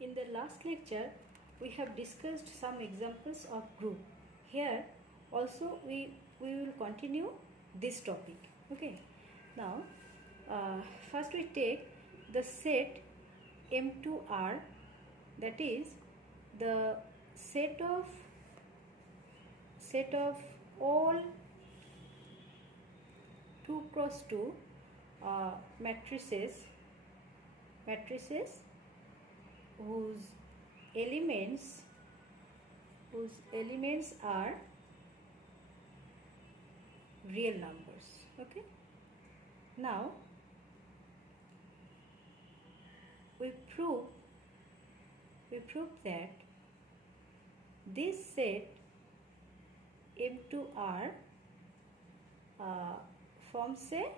In the last lecture, we have discussed some examples of group. Here also we will continue this topic. Okay. Now, first we take the set M2R, that is the set of all 2 cross 2 matrices whose elements are real numbers. Okay. Now we prove that this set M2R forms a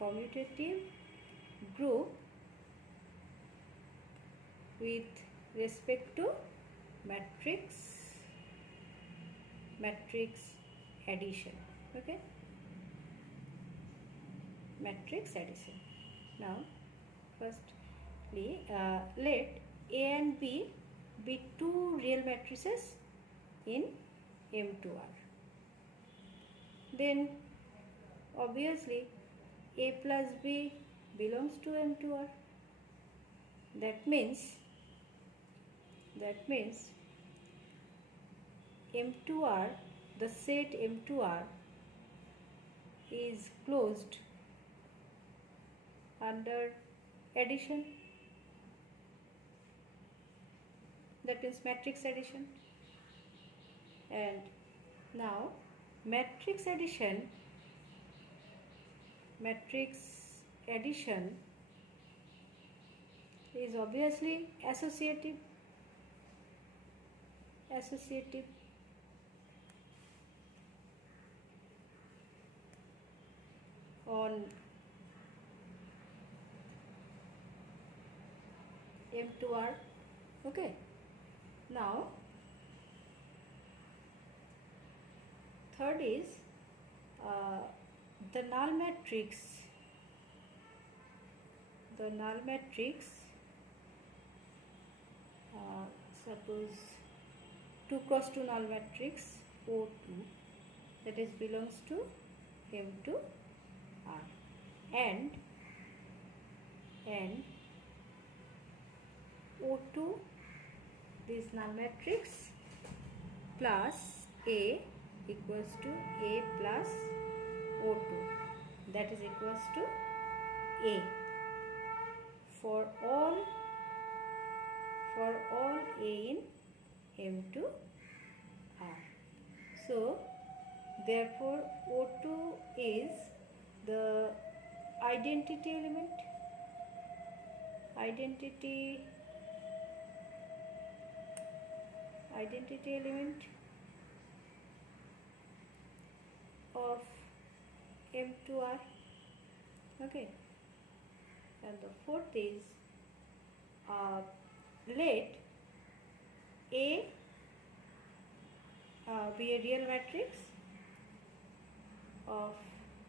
commutative group with respect to matrix addition. Okay, matrix addition. Now firstly, let A and B be two real matrices in M2R. Then obviously A plus B belongs to M2R. That means M2R, the set M2R is closed under addition. That means matrix addition. And now matrix addition is obviously associative on M2R. Okay. Now third is the null matrix. Suppose 2 cross 2 null matrix O2, that is belongs to M2R, and O2, this null matrix, plus A equals to A plus O2, that is equals to A for all A in M2R. So therefore O2 is the identity element of M2R. Okay. And the fourth is let A be a real matrix of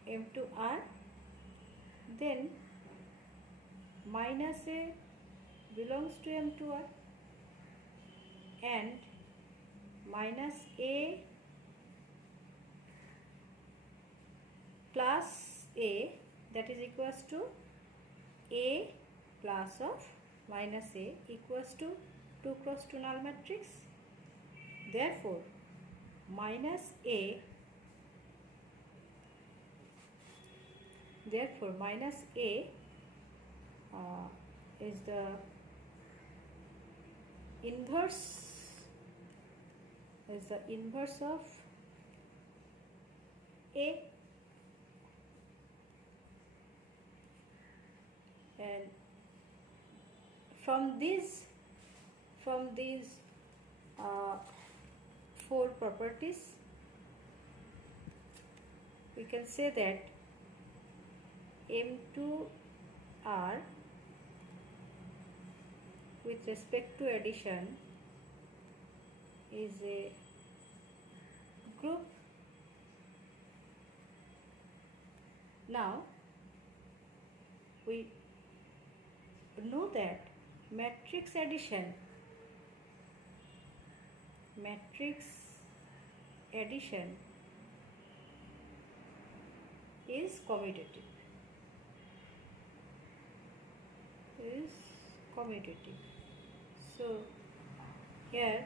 M2R, then minus A belongs to M2R and minus A plus A, that is equals to A plus of minus A equals to 2 cross 2 null matrix. Therefore minus A is the inverse of A, and from these 4 properties we can say that M2R with respect to addition is a group. Now we know that matrix addition is commutative. So here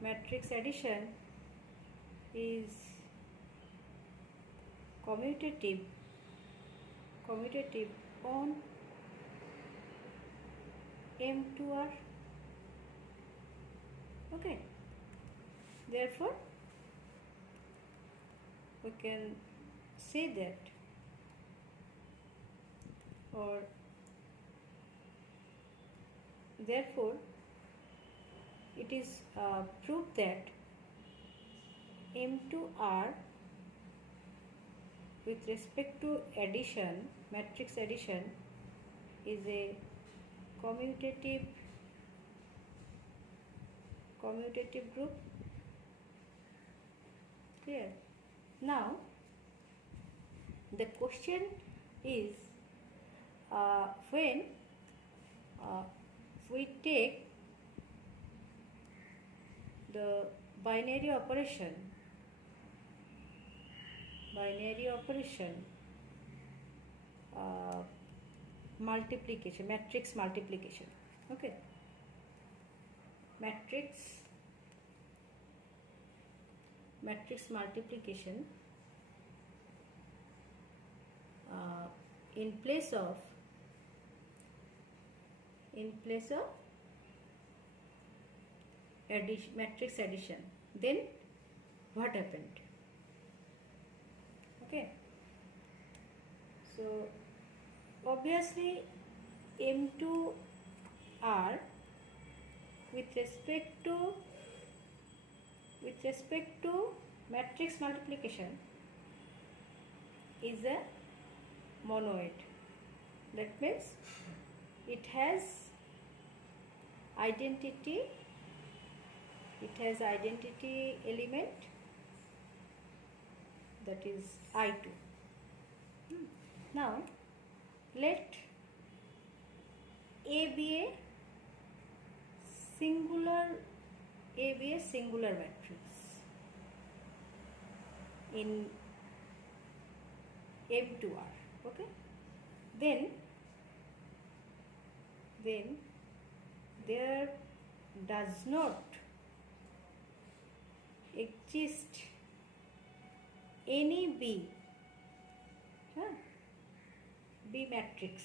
matrix addition is commutative on M2R. Okay, therefore we can say that, or therefore it is proved that M2R with respect to addition, matrix addition, is a commutative group. Clear? Now the question is, when we take the binary operation multiplication, matrix multiplication. Okay, matrix multiplication in place of matrix addition, then what happened? Okay, so obviously M2R with respect to matrix multiplication is a monoid. That means it has identity element, that is I2. Now let A be a singular matrix in M2R. Okay, then there does not exist any B matrix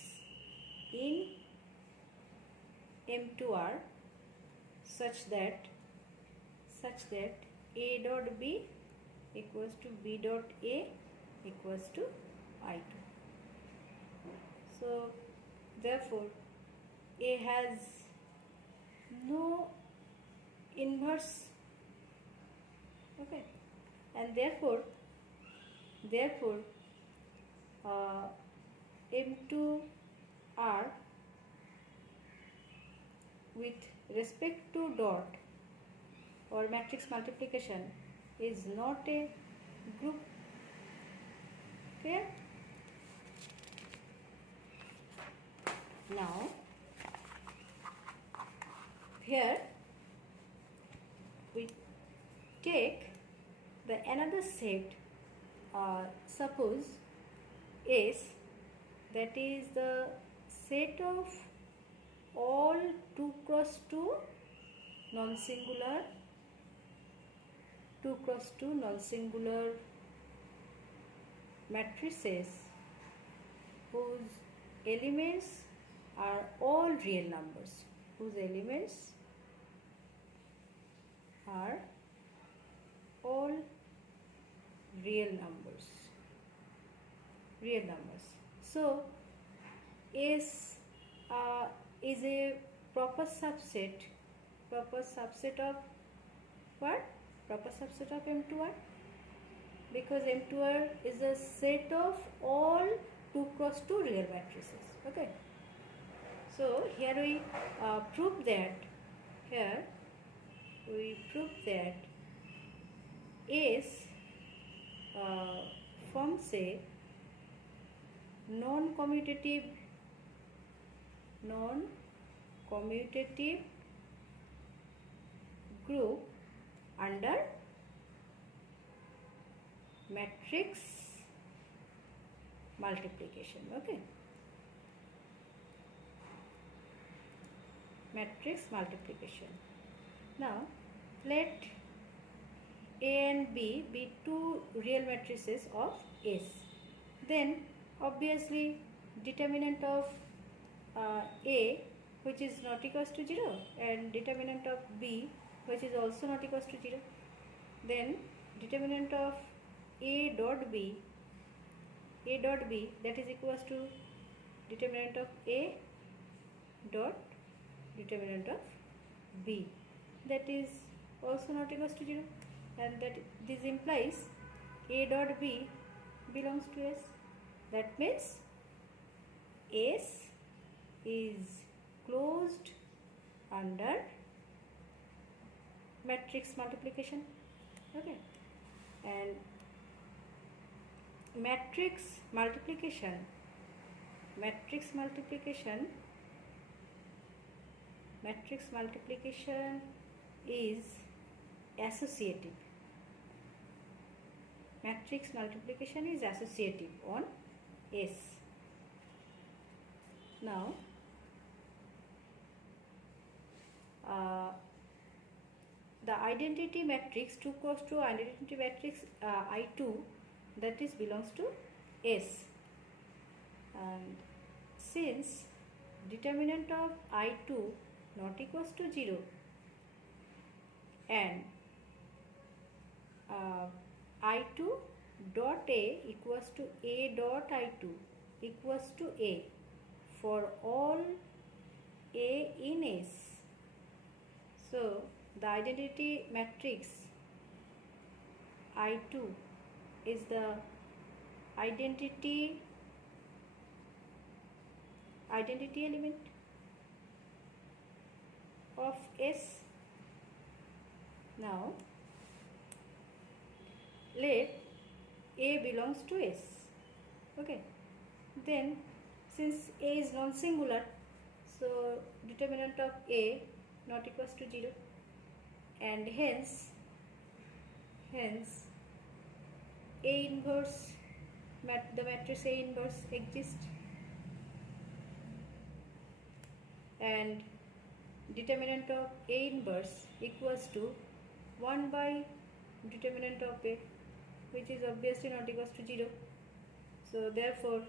in M2R such that A dot B equals to B dot A equals to I2. So therefore A has no inverse. Okay, and therefore M2R with respect to dot or matrix multiplication is not a group. Clear? Now here we take the another set, suppose S, that is the set of all 2 cross 2 non-singular matrices whose elements are all real numbers, So S is a proper subset of what? Proper subset of M2R, because M2R is a set of all 2 cross 2 real matrices. Okay, so here we prove that S forms a non-commutative non-commutative group under matrix multiplication. Okay, matrix multiplication. Now let A and B be two real matrices of S. Then obviously determinant of A, which is not equals to 0, and determinant of B, which is also not equals to 0. Then determinant of A dot B that is equals to determinant of A dot determinant of B, that is also not equals to 0, and that this implies A dot B belongs to S. That means S is closed under matrix multiplication. Okay, and matrix multiplication is associative. Matrix multiplication is associative on S. Now the identity matrix 2 cross 2 identity matrix I2, that is belongs to S, and since determinant of I2 not equals to 0 and I2 dot A equals to A dot I2 equals to A for all A in S. So the identity matrix I2 is the identity element of S. Now let A belongs to S. Okay, then since A is non-singular, so determinant of A not equals to 0, and hence A inverse, the matrix A inverse exists, and determinant of A inverse equals to 1 by determinant of A, which is obviously not equals to 0. So therefore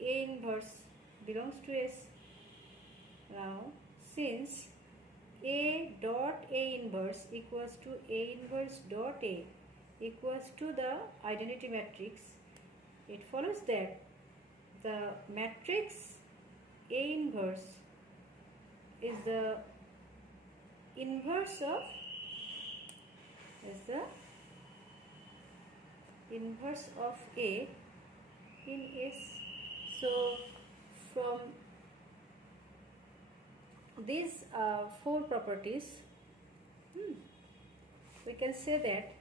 A inverse belongs to S. Now since A dot A inverse equals to A inverse dot A equals to the identity matrix, it follows that the matrix A inverse is the inverse of A in S. So from these 4 properties, we can say that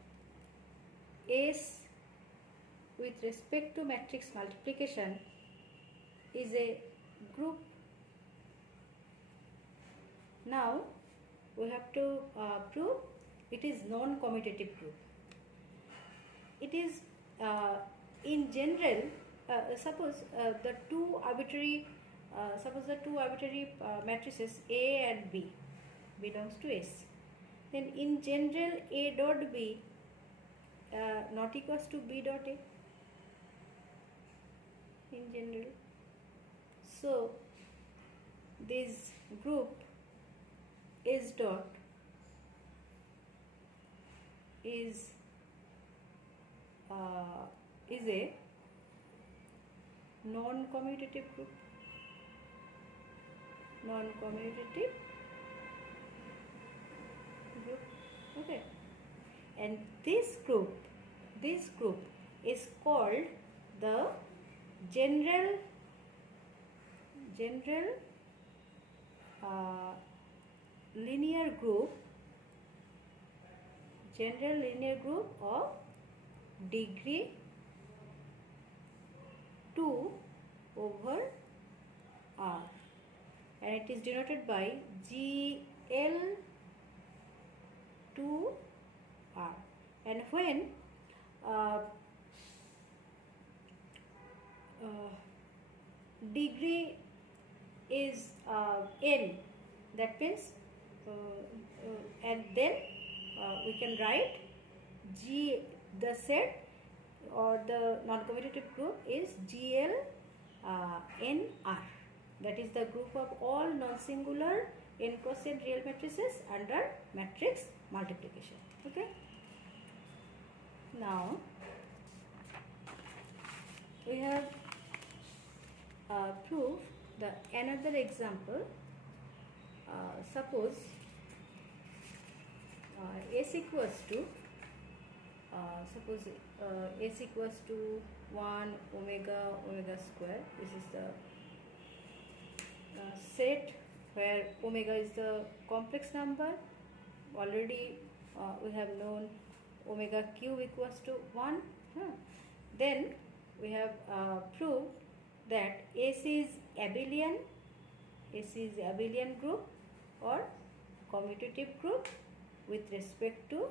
S with respect to matrix multiplication is a group. Now we have to prove it is non-commutative group. It is in general, suppose the two arbitrary matrices A and B belongs to S, then in general A dot B not equals to B dot A in general. So this group S dot is a non-commutative group. Okay, and this group is called the general linear group of degree 2 over R, and it is denoted by GL2R. And when uh, degree is n, that means and then we can write G, the set or the non-commutative group is GL(n)R. That is the group of all non-singular n cross n real matrices under matrix multiplication. Okay. Now we have proved the another example. Suppose S equals to S equals to 1 omega square. This is the set where omega is the complex number. Already we have known omega cube equals to 1. Then we have proved that S is abelian group or commutative group with respect to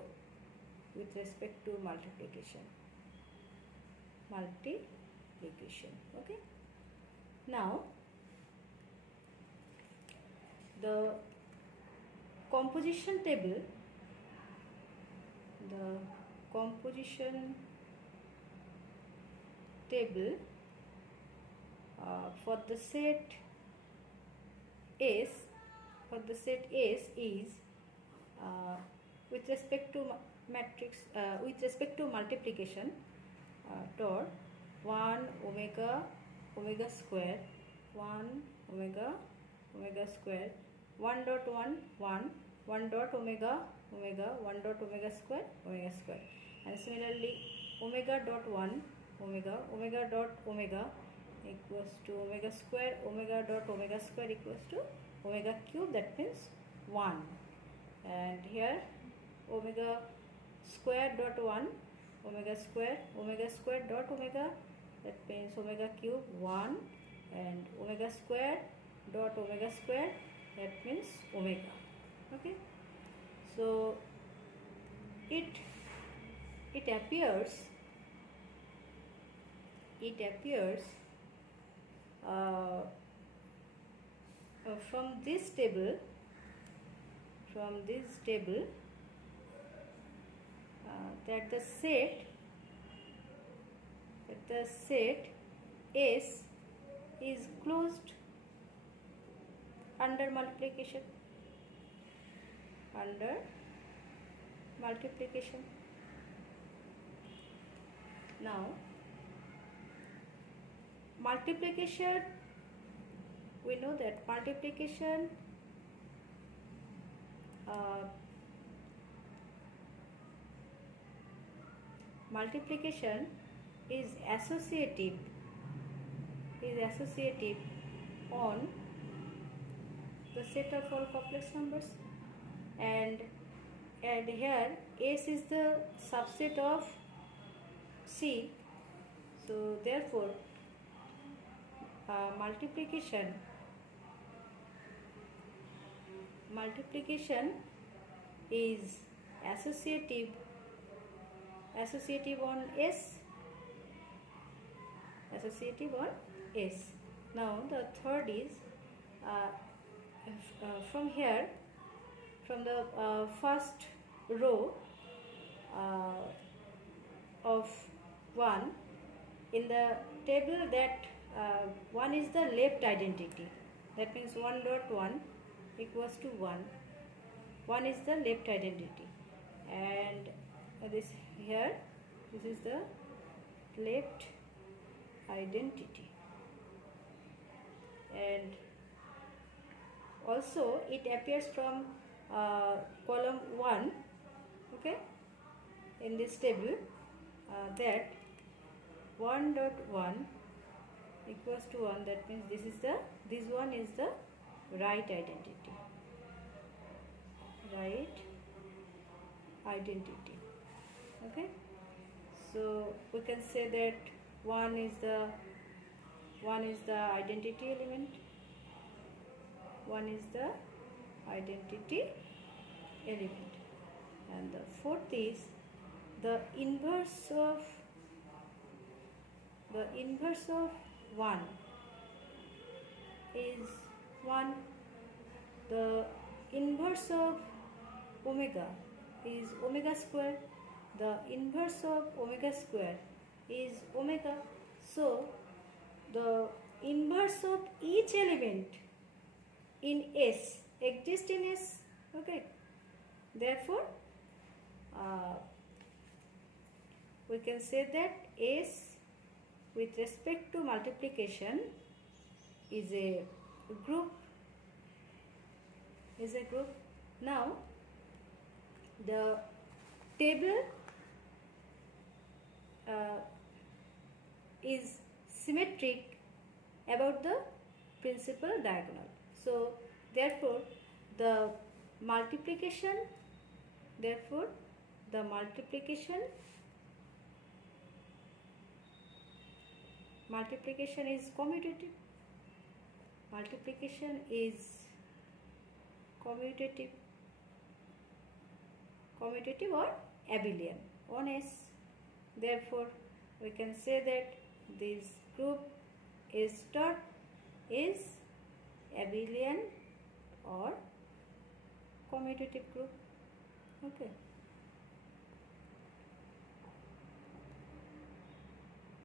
multiplication. Okay. Now the composition table for the set S is with respect to matrix multiplication toward 1 omega square 1 omega square 1 dot 1 1 dot omega 1 dot omega square and similarly omega dot 1 omega dot omega equals to omega square dot omega square equals to omega cube, that means 1, and here omega square dot 1 omega square dot omega, that means omega cube 1, and omega square dot omega square, that means omega. Okay, so it appears from this table that the set S is closed under multiplication. Now multiplication, we know that multiplication is associative on the set of all complex numbers, and here S is the subset of C, so therefore multiplication is associative on S. Now the third is from here, from the first row of 1 in the table, that 1 is the left identity, that means 1 dot 1 equals to 1 is the left identity, and this is the left identity, and also it appears from column 1, okay, in this table, that 1 dot 1 equals to 1, that means this one is the right identity. Okay, so we can say that 1 is the identity element, one is the identity element, and the fourth is the inverse of 1 is 1. The inverse of omega is omega square. The inverse of omega square is omega. So the inverse of each element in S exists in S. Okay. Therefore, we can say that S with respect to multiplication is a group. Now, the table is symmetric about the principal diagonal. So, therefore, the multiplication is commutative. Multiplication is commutative or abelian on S. Therefore, we can say that this group S dot is abelian or commutative group. Okay.